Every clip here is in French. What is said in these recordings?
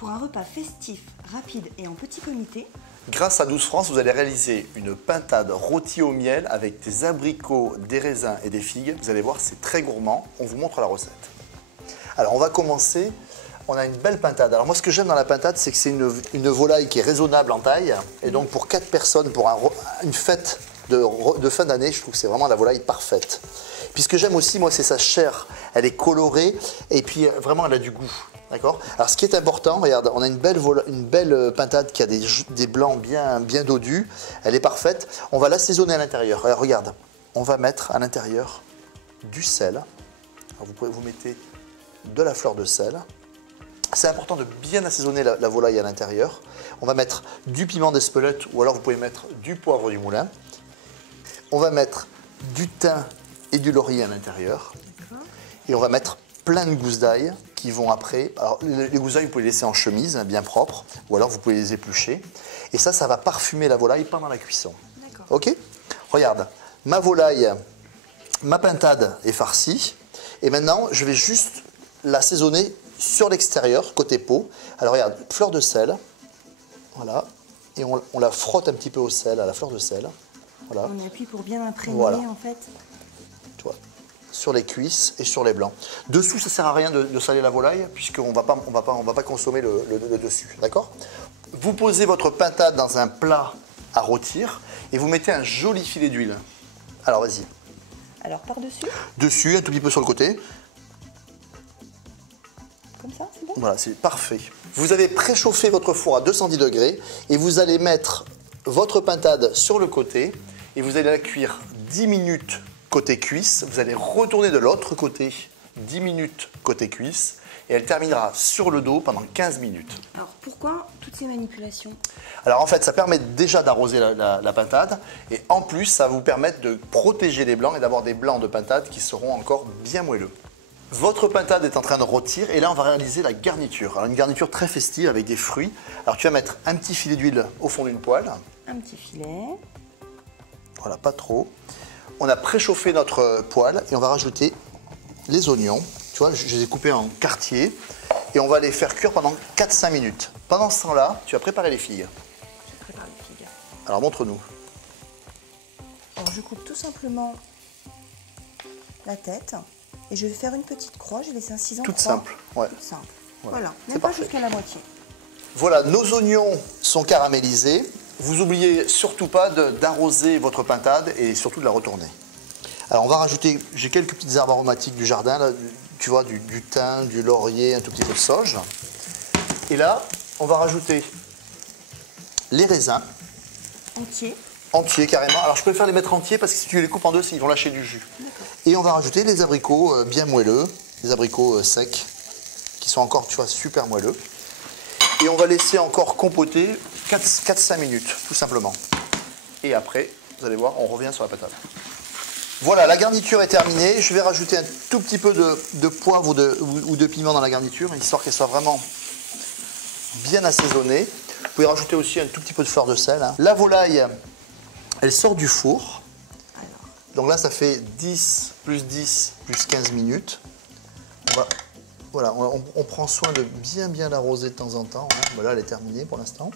pour un repas festif, rapide et en petit comité. Grâce à 12 francs, vous allez réaliser une pintade rôtie au miel avec des abricots, des raisins et des figues. Vous allez voir, c'est très gourmand. On vous montre la recette. Alors, on va commencer. On a une belle pintade. Alors moi, ce que j'aime dans la pintade, c'est que c'est une volaille qui est raisonnable en taille. Et donc, pour 4 personnes, pour une fête de fin d'année, je trouve que c'est vraiment la volaille parfaite. Puis ce que j'aime aussi, moi, c'est sa chair. Elle est colorée et puis vraiment, elle a du goût. D'accord. Alors, ce qui est important, regarde, on a une belle pintade qui a des blancs bien dodus. Elle est parfaite. On va l'assaisonner à l'intérieur. Alors, regarde, on va mettre à l'intérieur du sel. Alors, vous mettez de la fleur de sel. C'est important de bien assaisonner la volaille à l'intérieur. On va mettre du piment d'Espelette ou alors vous pouvez mettre du poivre du moulin. On va mettre du thym et du laurier à l'intérieur. Et on va mettre plein de gousses d'ail qui vont après. Alors les gousses d'ail, vous pouvez les laisser en chemise, bien propres, ou alors vous pouvez les éplucher. Et ça va parfumer la volaille pendant la cuisson. Ok? Regarde, ma volaille, ma pintade est farcie. Et maintenant, je vais juste l'assaisonner sur l'extérieur, côté peau. Alors regarde, fleur de sel, voilà, et on la frotte un petit peu au sel, à la fleur de sel. Voilà. On appuie pour bien imprégner voilà. en fait. Tu vois, sur les cuisses et sur les blancs. Dessous, ça ne sert à rien de saler la volaille, puisqu'on va pas consommer le dessus, d'accord? Vous posez votre pintade dans un plat à rôtir et vous mettez un joli filet d'huile. Alors vas-y. Alors par-dessus? Dessus, un tout petit peu sur le côté. Comme ça, c'est bon? Voilà, c'est parfait. Vous avez préchauffé votre four à 210 degrés et vous allez mettre votre pintade sur le côté et vous allez la cuire 10 minutes côté cuisse. Vous allez retourner de l'autre côté 10 minutes côté cuisse et elle terminera sur le dos pendant 15 minutes. Alors pourquoi toutes ces manipulations? Alors en fait, ça permet déjà d'arroser la pintade et en plus, ça va vous permettre de protéger les blancs et d'avoir des blancs de pintade qui seront encore bien moelleux. Votre pintade est en train de rôtir et là on va réaliser la garniture. Alors une garniture très festive avec des fruits. Alors tu vas mettre un petit filet d'huile au fond d'une poêle. Un petit filet. Voilà, pas trop. On a préchauffé notre poêle et on va rajouter les oignons. Tu vois, je les ai coupés en quartiers et on va les faire cuire pendant 4-5 minutes. Pendant ce temps-là, tu vas préparer les figues. Je prépare les figues. Alors montre-nous. Alors je coupe tout simplement la tête. Et je vais faire une petite croix, j'ai laissé un ciseau en Toute croix. simple, ouais. Toute simple. Voilà, Même pas jusqu'à la moitié. Voilà, nos oignons sont caramélisés. Vous oubliez surtout pas d'arroser votre pintade et surtout de la retourner. Alors on va rajouter, j'ai quelques petites herbes aromatiques du jardin, là, tu vois, du thym, du laurier, un tout petit peu de sauge. Et là, on va rajouter les raisins. Entiers carrément. Alors je préfère les mettre entiers parce que si tu les coupes en deux, ils vont lâcher du jus. Et on va rajouter les abricots bien moelleux, les abricots secs, qui sont encore, tu vois, super moelleux. Et on va laisser encore compoter 4-5 minutes, tout simplement. Et après, vous allez voir, on revient sur la patate. Voilà, la garniture est terminée. Je vais rajouter un tout petit peu de poivre ou de piment dans la garniture, histoire qu'elle soit vraiment bien assaisonnée. Vous pouvez rajouter aussi un tout petit peu de fleur de sel. Hein. La volaille, elle sort du four. Donc là, ça fait 10 plus 15 minutes. Voilà, on prend soin de bien l'arroser de temps en temps. Hein. Voilà, elle est terminée pour l'instant.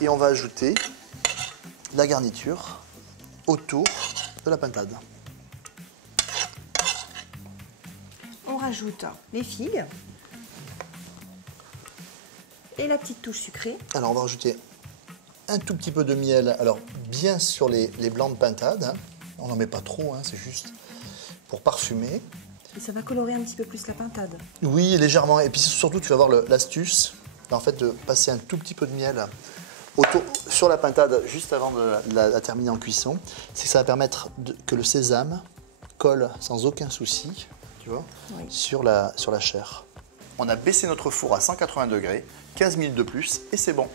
Et on va ajouter la garniture autour de la pintade. On rajoute les figues et la petite touche sucrée. Alors, on va rajouter un tout petit peu de miel. Alors, bien sur les blancs de pintade. Hein. On n'en met pas trop, hein, c'est juste pour parfumer. Et ça va colorer un petit peu plus la pintade. Oui, légèrement. Et puis surtout, tu vas avoir l'astuce en fait, de passer un tout petit peu de miel sur la pintade juste avant de la terminer en cuisson. C'est que ça va permettre que le sésame colle sans aucun souci, tu vois, oui, sur la chair. On a baissé notre four à 180 degrés, 15 minutes de plus et c'est bon.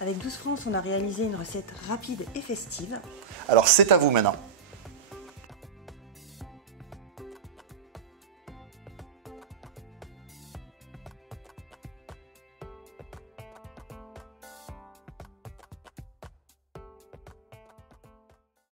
Avec 12 francs, on a réalisé une recette rapide et festive. Alors c'est à vous maintenant.